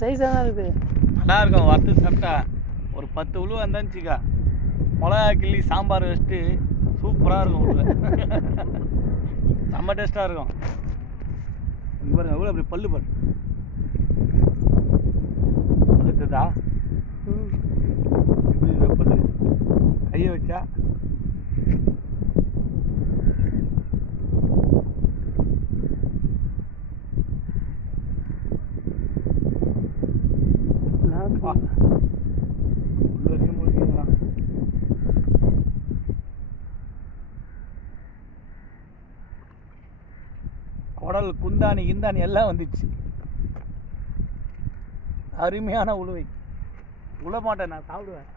சைஸாக தான் இருக்குது. நல்லா இருக்கும் வறுத்து சாப்பிட்டா. ஒரு 10 உழுவ இருந்தாச்சுக்கா, மிளகா கிள்ளி சாம்பார் வச்சுட்டு சூப்பராக இருக்கும். உள்ள செம்ம டேஸ்ட்டாக இருக்கும். இங்கே பாருங்க எவ்வளோ அப்படி பல்லு பாரு, பல்லுதா பல்லு கையை வச்சா உள்ள வரைக்கும் முடிக்கலாம். குடல் குந்தாணி கிந்தாணி எல்லாம் வந்துச்சு. அருமையான உழுவை. உழ மாட்டேன், நான் சாப்பிடுவேன்.